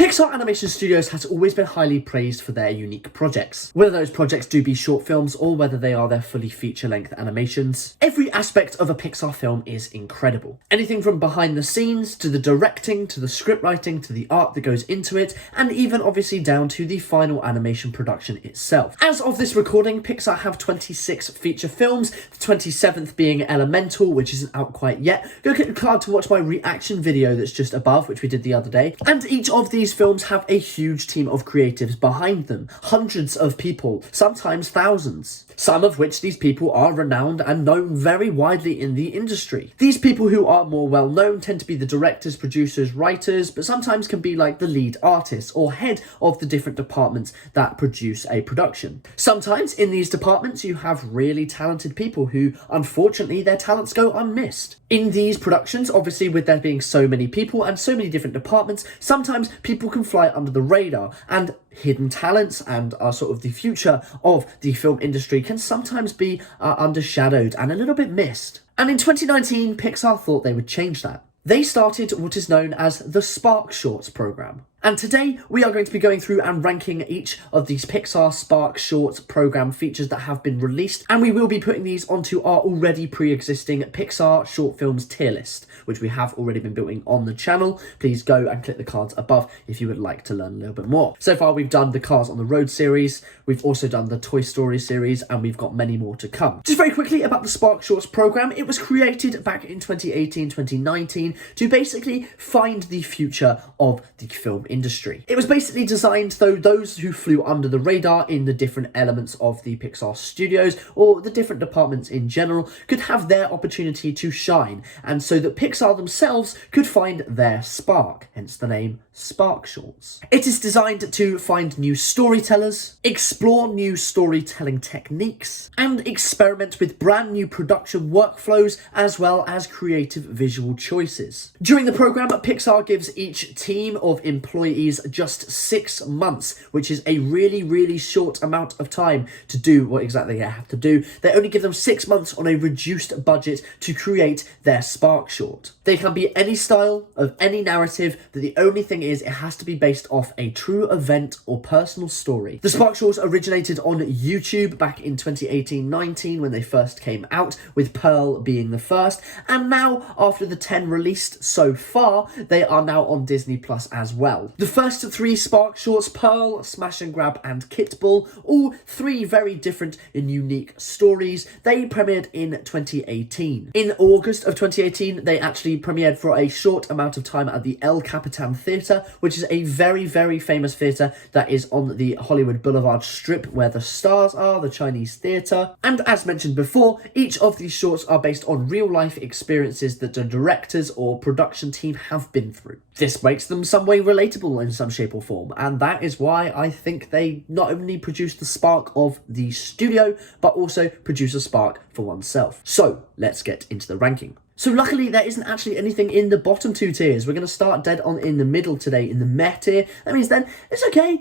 Pixar Animation Studios has always been highly praised for their unique projects. Whether those projects do be short films or whether they are their fully feature-length animations, every aspect of a Pixar film is incredible. Anything from behind the scenes, to the directing, to the script writing, to the art that goes into it, and even obviously down to the final animation production itself. As of this recording, Pixar have 26 feature films, the 27th being Elemental, which isn't out quite yet. Go click the card to watch my reaction video that's just above, which we did the other day. And each of these films have a huge team of creatives behind them. Hundreds of people, sometimes thousands. Some of which these people are renowned and known very widely in the industry. These people who are more well known tend to be the directors, producers, writers, but sometimes can be like the lead artist or head of the different departments that produce a production. Sometimes in these departments you have really talented people who, unfortunately, their talents go unmissed. In these productions, obviously with there being so many people and so many different departments, sometimes people can fly under the radar, and hidden talents and are sort of the future of the film industry can sometimes be undershadowed and a little bit missed. And in 2019, Pixar thought they would change that. They started what is known as the Sparkshorts program. And today we are going to be going through and ranking each of these Pixar Sparkshorts program features that have been released, and we will be putting these onto our already pre-existing Pixar short films tier list, which we have already been building on the channel. Please go and click the cards above if you would like to learn a little bit more. So far we've done the Cars on the Road series, we've also done the Toy Story series, and we've got many more to come. Just very quickly about the Sparkshorts program, it was created back in 2018-2019 to basically find the future of the film industry. It was basically designed so those who flew under the radar in the different elements of the Pixar studios or the different departments in general could have their opportunity to shine, and so that Pixar themselves could find their spark, hence the name Sparkshorts. It is designed to find new storytellers, explore new storytelling techniques, and experiment with brand new production workflows as well as creative visual choices. During the program, Pixar gives each team of employees just 6 months, which is a really short amount of time to do what exactly they have to do. They only give them 6 months on a reduced budget to create their Sparkshort. They can be any style, of any narrative, but the only thing is it has to be based off a true event or personal story. The Sparkshorts originated on YouTube back in 2018-19 when they first came out, with Pearl being the first, and now after the 10 released so far, they are now on Disney Plus as well. The first 3 Sparkshorts, Pearl, Smash and Grab and Kitball, all 3 very different and unique stories, they premiered in 2018. In August of 2018, they actually premiered for a short amount of time at the El Capitan Theatre, which is a very famous theatre that is on the Hollywood Boulevard Strip where the stars are, the Chinese theatre. And as mentioned before, each of these shorts are based on real life experiences that the directors or production team have been through. This makes them some way relatable in some shape or form, and that is why I think they not only produce the spark of the studio, but also produce a spark for oneself. So let's get into the ranking. So luckily there isn't actually anything in the bottom 2 tiers. We're going to start dead on in the middle today in the meh tier. That means then it's okay.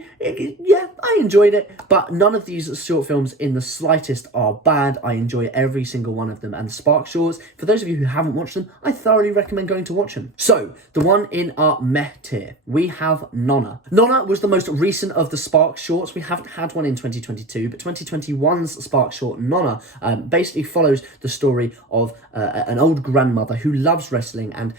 Yeah, I enjoyed it, but none of these short films in the slightest are bad. I enjoy every single one of them, and Sparkshorts, for those of you who haven't watched them, I thoroughly recommend going to watch them. So the one in our meh tier, we have Nonna. Nonna was the most recent of the Sparkshorts. We haven't had one in 2022, but 2021's Sparkshort Nonna basically follows the story of an old grandmother who loves wrestling, and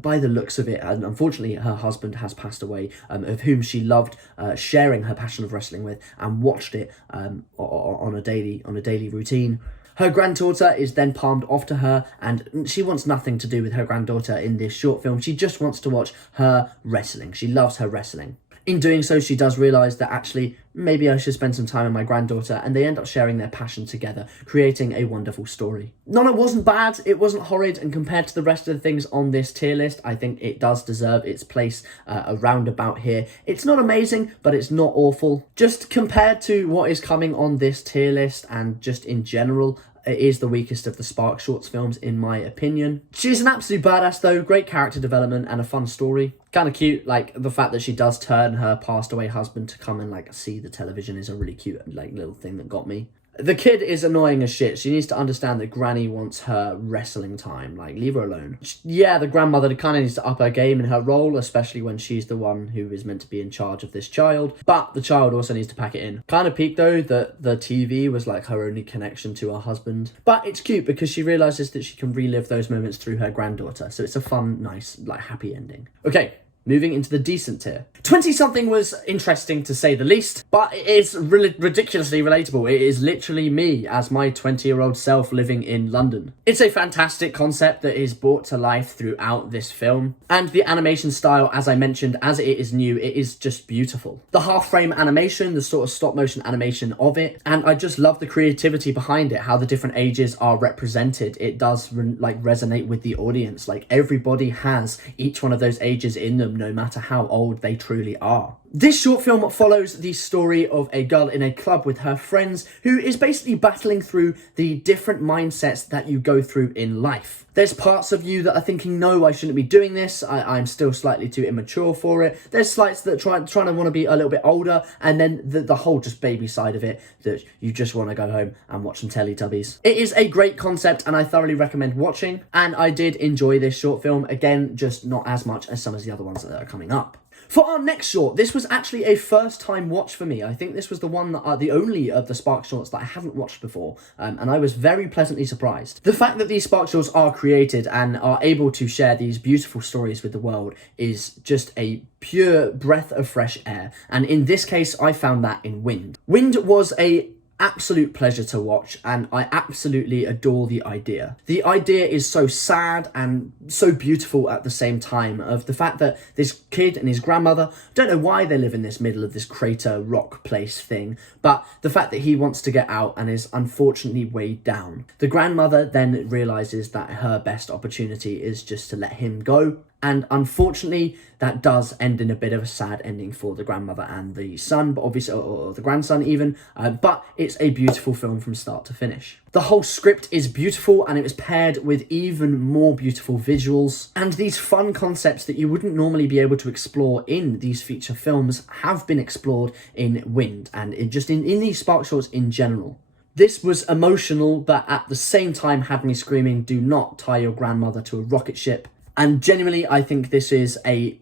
by the looks of it, and unfortunately her husband has passed away, of whom she loved sharing her passion of wrestling with and watched it on a daily routine. Her granddaughter is then palmed off to her, and she wants nothing to do with her granddaughter in this short film. She just wants to watch her wrestling. She loves her wrestling. In doing so, she does realise that actually, maybe I should spend some time with my granddaughter, and they end up sharing their passion together, creating a wonderful story. Nonna wasn't bad, it wasn't horrid, and compared to the rest of the things on this tier list, I think it does deserve its place around about here. It's not amazing, but it's not awful. Just compared to what is coming on this tier list, and just in general, it is the weakest of the Sparkshorts films, in my opinion. She's an absolute badass though, great character development and a fun story. Kind of cute, like the fact that she does turn her passed away husband to come and like see the television is a really cute like little thing that got me. The kid is annoying as shit. She needs to understand that Granny wants her wrestling time. Like, leave her alone. Yeah, the grandmother kind of needs to up her game in her role, especially when she's the one who is meant to be in charge of this child. But the child also needs to pack it in. Kind of peaked, though, that the TV was like her only connection to her husband. But it's cute because she realizes that she can relive those moments through her granddaughter. So it's a fun, nice, like, happy ending. Okay. Moving into the decent tier. 20-something was interesting to say the least, but it is ridiculously relatable. It is literally me as my 20-year-old self living in London. It's a fantastic concept that is brought to life throughout this film, and the animation style, as I mentioned, as it is new, it is just beautiful. The half-frame animation, the sort of stop-motion animation of it, and I just love the creativity behind it, how the different ages are represented. It does resonate with the audience. Like, everybody has each one of those ages in them, no matter how old they truly are. This short film follows the story of a girl in a club with her friends who is basically battling through the different mindsets that you go through in life. There's parts of you that are thinking, no, I shouldn't be doing this. I'm still slightly too immature for it. There's slights that trying to want to be a little bit older. And then the whole just baby side of it, that you just want to go home and watch some Teletubbies. It is a great concept and I thoroughly recommend watching. And I did enjoy this short film. Again, just not as much as some of the other ones that are coming up. For our next short, this was actually a first-time watch for me. I think this was the one that the only of the Sparkshorts that I haven't watched before, and I was very pleasantly surprised. The fact that these Sparkshorts are created and are able to share these beautiful stories with the world is just a pure breath of fresh air, and in this case, I found that in Wind. Wind was a absolute pleasure to watch, and I absolutely adore the idea. The idea is so sad and so beautiful at the same time, of the fact that this kid and his grandmother don't know why they live in this middle of this crater rock place thing, but the fact that he wants to get out and is unfortunately weighed down. The grandmother then realizes that her best opportunity is just to let him go. And unfortunately, that does end in a bit of a sad ending for the grandmother and the son, but obviously, or the grandson even, but it's a beautiful film from start to finish. The whole script is beautiful, and it was paired with even more beautiful visuals, and these fun concepts that you wouldn't normally be able to explore in these feature films have been explored in Wind, and in these Sparkshorts in general. This was emotional, but at the same time had me screaming, do not tie your grandmother to a rocket ship. And genuinely, I think this is a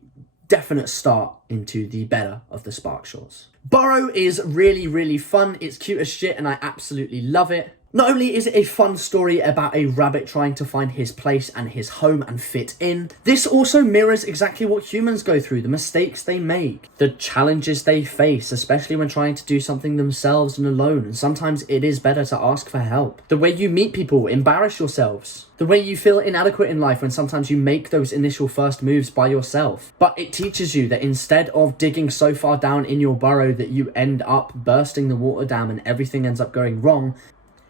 definite start into the better of the Sparkshorts. Burrow is really, really fun. It's cute as shit, and I absolutely love it. Not only is it a fun story about a rabbit trying to find his place and his home and fit in, this also mirrors exactly what humans go through, the mistakes they make, the challenges they face, especially when trying to do something themselves and alone, and sometimes it is better to ask for help. The way you meet people, embarrass yourselves. The way you feel inadequate in life when sometimes you make those initial first moves by yourself. But it teaches you that instead of digging so far down in your burrow that you end up bursting the water dam and everything ends up going wrong,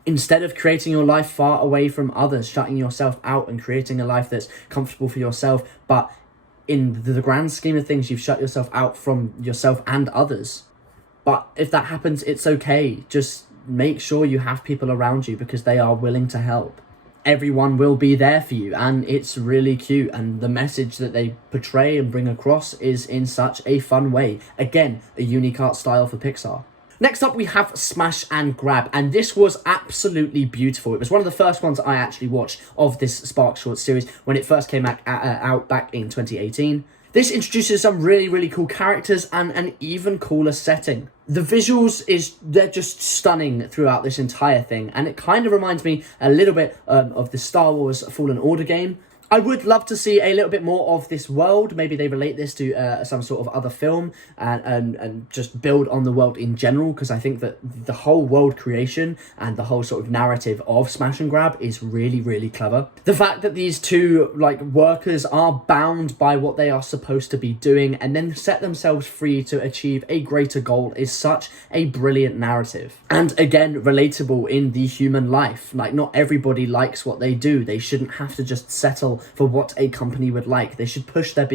instead of creating your life far away from others, shutting yourself out and creating a life that's comfortable for yourself, but in the grand scheme of things, you've shut yourself out from yourself and others. But if that happens, it's okay. Just make sure you have people around you because they are willing to help. Everyone will be there for you, and it's really cute, and the message that they portray and bring across is in such a fun way. Again, a unique art style for Pixar. Next up, we have Smash and Grab, and this was absolutely beautiful. It was one of the first ones I actually watched of this Sparkshorts series when it first came out back in 2018. This introduces some really, really cool characters and an even cooler setting. The visuals, they're just stunning throughout this entire thing, and it kind of reminds me a little bit of the Star Wars Fallen Order game. I would love to see a little bit more of this world. Maybe they relate this to some sort of other film and just build on the world in general, because I think that the whole world creation and the whole sort of narrative of Smash and Grab is really, really clever. The fact that these two workers are bound by what they are supposed to be doing and then set themselves free to achieve a greater goal is such a brilliant narrative. And again, relatable in the human life. Not everybody likes what they do. They shouldn't have to just settle for what a company would like. They should push their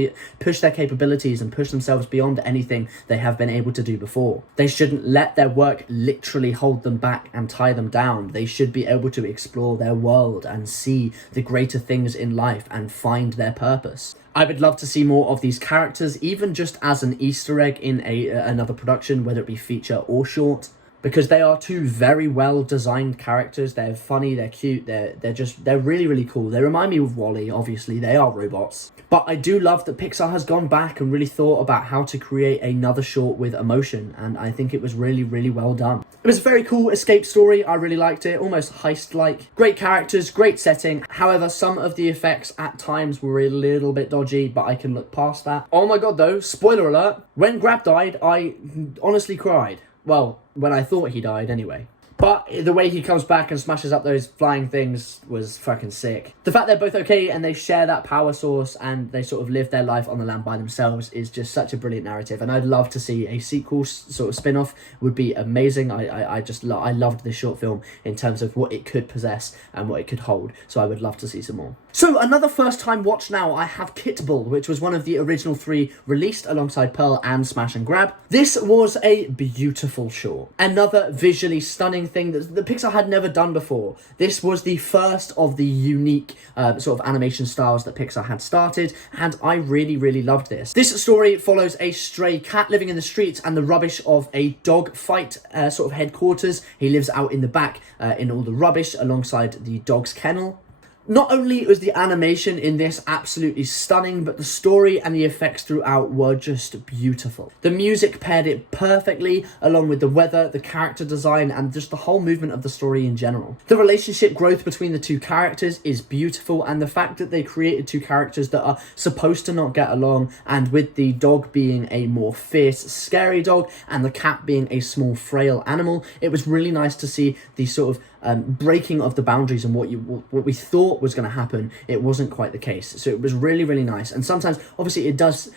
capabilities and push themselves beyond anything they have been able to do before. They shouldn't let their work literally hold them back and tie them down. They should be able to explore their world and see the greater things in life and find their purpose. I would love to see more of these characters, even just as an Easter egg in another production, whether it be feature or short. because they are two very well designed characters. They're funny, they're cute, they're really, really cool. They remind me of Wall-E, obviously, they are robots. But I do love that Pixar has gone back and really thought about how to create another short with emotion, and I think it was really, really well done. It was a very cool escape story, I really liked it, almost heist-like. Great characters, great setting. However, some of the effects at times were a little bit dodgy, but I can look past that. Oh my god though, spoiler alert, when Grab died, I honestly cried. Well, when I thought he died anyway. But the way he comes back and smashes up those flying things was fucking sick. The fact they're both okay and they share that power source and they sort of live their life on the land by themselves is just such a brilliant narrative. And I'd love to see a sequel sort of spin-off. Would be amazing. I loved this short film in terms of what it could possess and what it could hold. So I would love to see some more. So another first time watch now, I have Kit Bull, which was one of the original 3 released alongside Pearl and Smash and Grab. This was a beautiful short. Another visually stunning thing that the Pixar had never done before. This was the first of the unique sort of animation styles that Pixar had started, and I really, really loved this. This story follows a stray cat living in the streets and the rubbish of a dog fight sort of headquarters. He lives out in the back in all the rubbish alongside the dog's kennel. Not only was the animation in this absolutely stunning, but the story and the effects throughout were just beautiful. The music paired it perfectly, along with the weather, the character design, and just the whole movement of the story in general. The relationship growth between the 2 characters is beautiful, and the fact that they created 2 characters that are supposed to not get along, and with the dog being a more fierce, scary dog, and the cat being a small, frail animal, it was really nice to see the sort of breaking of the boundaries and what we thought was going to happen. It wasn't quite the case, so it was really, really nice. And sometimes obviously it does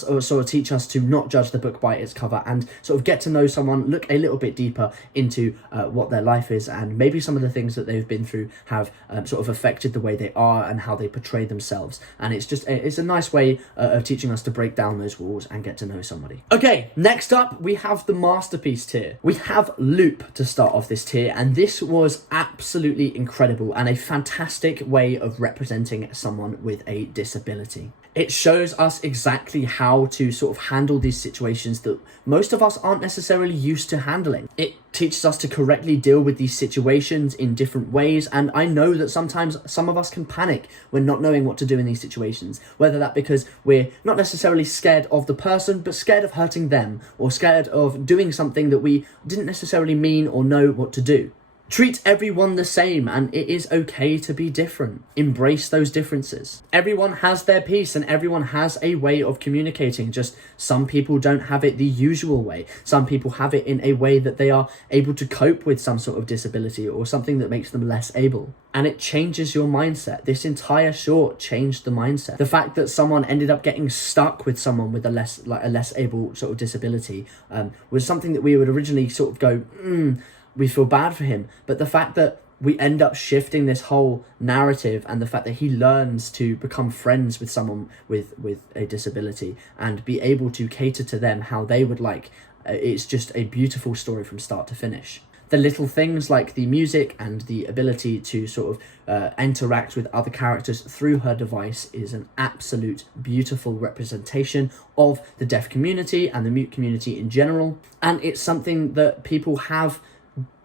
sort of teach us to not judge the book by its cover and sort of get to know someone, look a little bit deeper into what their life is, and maybe some of the things that they've been through have sort of affected the way they are and how they portray themselves. And it's a nice way of teaching us to break down those walls and get to know somebody. Okay, next up we have the masterpiece tier. We have Loop to start off this tier, and this was absolutely incredible and a fantastic way of representing someone with a disability. It shows us exactly how to sort of handle these situations that most of us aren't necessarily used to handling. It teaches us to correctly deal with these situations in different ways, and I know that sometimes some of us can panic when not knowing what to do in these situations, whether that because we're not necessarily scared of the person, but scared of hurting them, or scared of doing something that we didn't necessarily mean or know what to do. Treat everyone the same, and it is okay to be different. Embrace those differences. Everyone has their piece and everyone has a way of communicating, just some people don't have it the usual way. Some people have it in a way that they are able to cope with some sort of disability or something that makes them less able. And it changes your mindset. This entire short changed the mindset. The fact that someone ended up getting stuck with someone with a less able sort of disability was something that we would originally sort of go, we feel bad for him. But the fact that we end up shifting this whole narrative, and the fact that he learns to become friends with someone with a disability and be able to cater to them how they would like, it's just a beautiful story from start to finish. The little things like the music and the ability to sort of interact with other characters through her device is an absolute beautiful representation of the deaf community and the mute community in general. And it's something that people have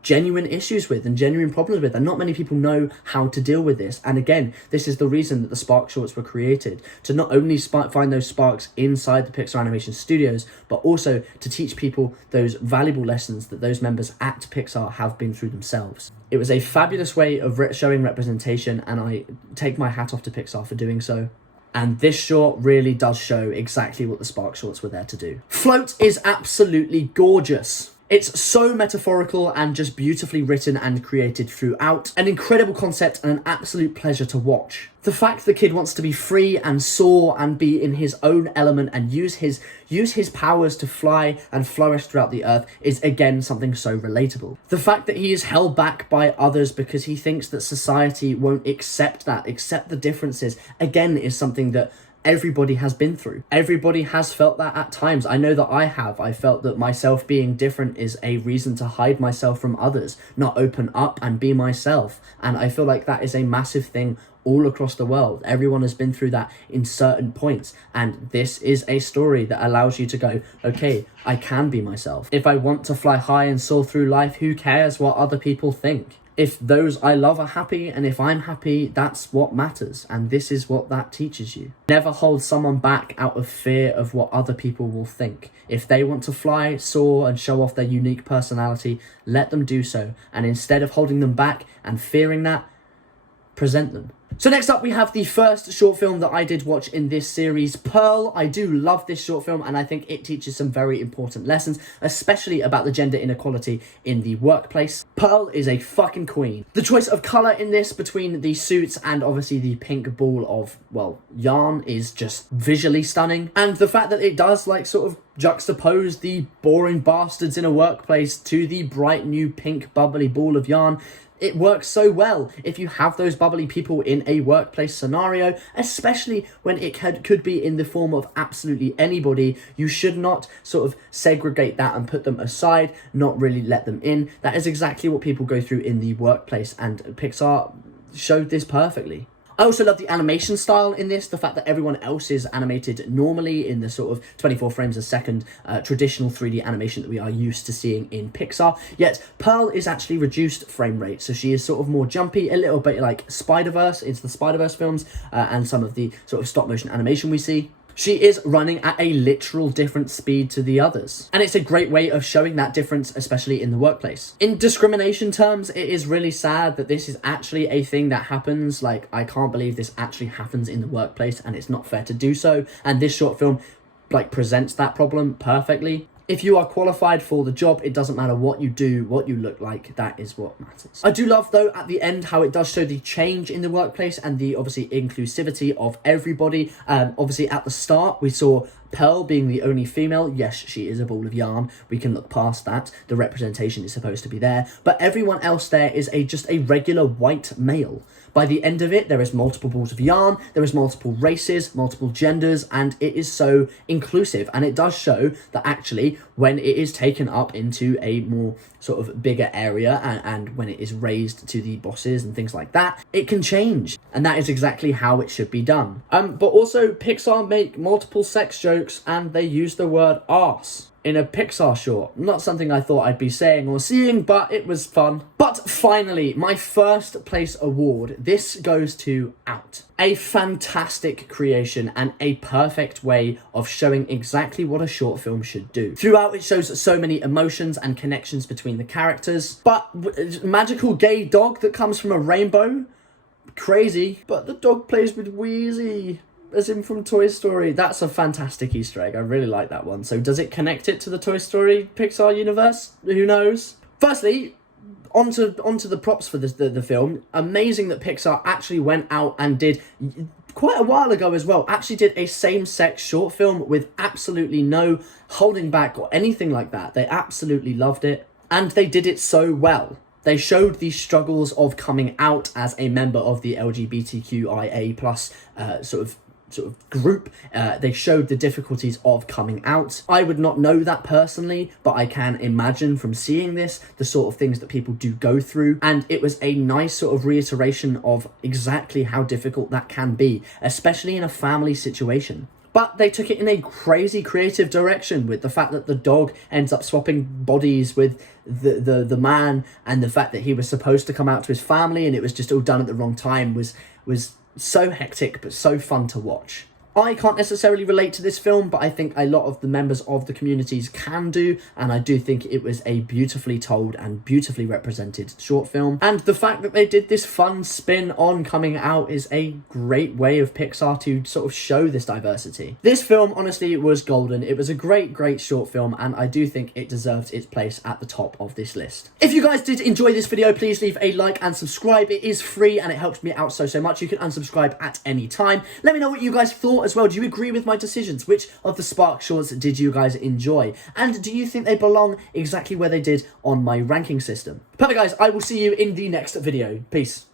genuine issues with and genuine problems with, and not many people know how to deal with this. And again, this is the reason that the Sparkshorts were created, to not only find those sparks inside the Pixar animation studios, but also to teach people those valuable lessons that those members at Pixar have been through themselves. It was a fabulous way of showing representation, and I take my hat off to Pixar for doing so. And this short really does show exactly what the Sparkshorts were there to do. Float is absolutely gorgeous. It's so metaphorical and just beautifully written and created throughout. An incredible concept and an absolute pleasure to watch. The fact the kid wants to be free and soar and be in his own element and use his powers to fly and flourish throughout the earth is again something so relatable. The fact that he is held back by others because he thinks that society won't accept the differences, again is something that everybody has been through. Everybody has felt that at times. I know that I have. I felt that myself being different is a reason to hide myself from others, not open up and be myself. And I feel like that is a massive thing all across the world. Everyone has been through that in certain points, and this is a story that allows you to go, okay, I can be myself. If I want to fly high and soar through life, who cares what other people think? If those I love are happy, and if I'm happy, that's what matters. And this is what that teaches you. Never hold someone back out of fear of what other people will think. If they want to fly, soar, and show off their unique personality, let them do so. And instead of holding them back and fearing that, present them. So next up, we have the first short film that I did watch in this series, Pearl. I do love this short film, and I think it teaches some very important lessons, especially about the gender inequality in the workplace. Pearl is a fucking queen. The choice of colour in this between the suits and obviously the pink ball of, well, yarn is just visually stunning. And the fact that it does, like, sort of juxtapose the boring bastards in a workplace to the bright new pink bubbly ball of yarn, it works so well if you have those bubbly people in a workplace scenario, especially when it could be in the form of absolutely anybody. You should not sort of segregate that and put them aside, not really let them in. That is exactly what people go through in the workplace, and Pixar showed this perfectly. I also love the animation style in this, the fact that everyone else is animated normally in the sort of 24 frames a second traditional 3D animation that we are used to seeing in Pixar, yet Pearl is actually reduced frame rate, so she is sort of more jumpy, a little bit like Spider-Verse, into the Spider-Verse films, and some of the sort of stop motion animation we see. She is running at a literal different speed to the others. And it's a great way of showing that difference, especially in the workplace. In discrimination terms, it is really sad that this is actually a thing that happens. Like, I can't believe this actually happens in the workplace, and it's not fair to do so. And this short film, like, presents that problem perfectly. If you are qualified for the job, it doesn't matter what you do, what you look like, that is what matters. I do love, though, at the end, how it does show the change in the workplace and the, obviously, inclusivity of everybody. Obviously, at the start, we saw Pearl being the only female. Yes, she is a ball of yarn. We can look past that. The representation is supposed to be there. But everyone else there is just a regular white male. By the end of it, there is multiple balls of yarn, there is multiple races, multiple genders, and it is so inclusive. And it does show that actually, when it is taken up into a more sort of bigger area, and when it is raised to the bosses and things like that, it can change. And that is exactly how it should be done. But also, Pixar make multiple sex jokes, and they use the word arse in a Pixar short. Not something I thought I'd be saying or seeing, but it was fun. But finally, my first place award, this goes to Out. A fantastic creation and a perfect way of showing exactly what a short film should do. Throughout, it shows so many emotions and connections between the characters, but magical gay dog that comes from a rainbow? Crazy. But the dog plays with Wheezy, as in from Toy Story. That's a fantastic Easter egg. I really like that one. So does it connect it to the Toy Story Pixar universe? Who knows? Firstly, onto the props for the film. Amazing that Pixar actually went out and did, quite a while ago as well, actually did a same-sex short film with absolutely no holding back or anything like that. They absolutely loved it, and they did it so well. They showed the struggles of coming out as a member of the LGBTQIA plus sort of group. They showed the difficulties of coming out. I would not know that personally, but I can imagine from seeing this the sort of things that people do go through, and it was a nice sort of reiteration of exactly how difficult that can be, especially in a family situation. But they took it in a crazy creative direction, with the fact that the dog ends up swapping bodies with the man, and the fact that he was supposed to come out to his family and it was just all done at the wrong time was so hectic but so fun to watch. I can't necessarily relate to this film, but I think a lot of the members of the communities can do, and I do think it was a beautifully told and beautifully represented short film. And the fact that they did this fun spin on coming out is a great way of Pixar to sort of show this diversity. This film, honestly, was golden. It was a great short film, and I do think it deserves its place at the top of this list. If you guys did enjoy this video, please leave a like and subscribe. It is free and it helps me out so much. You can unsubscribe at any time. Let me know what you guys thought as well. Do you agree with my decisions? Which of the Sparkshorts did you guys enjoy? And do you think they belong exactly where they did on my ranking system? Perfect, guys. I will see you in the next video. Peace.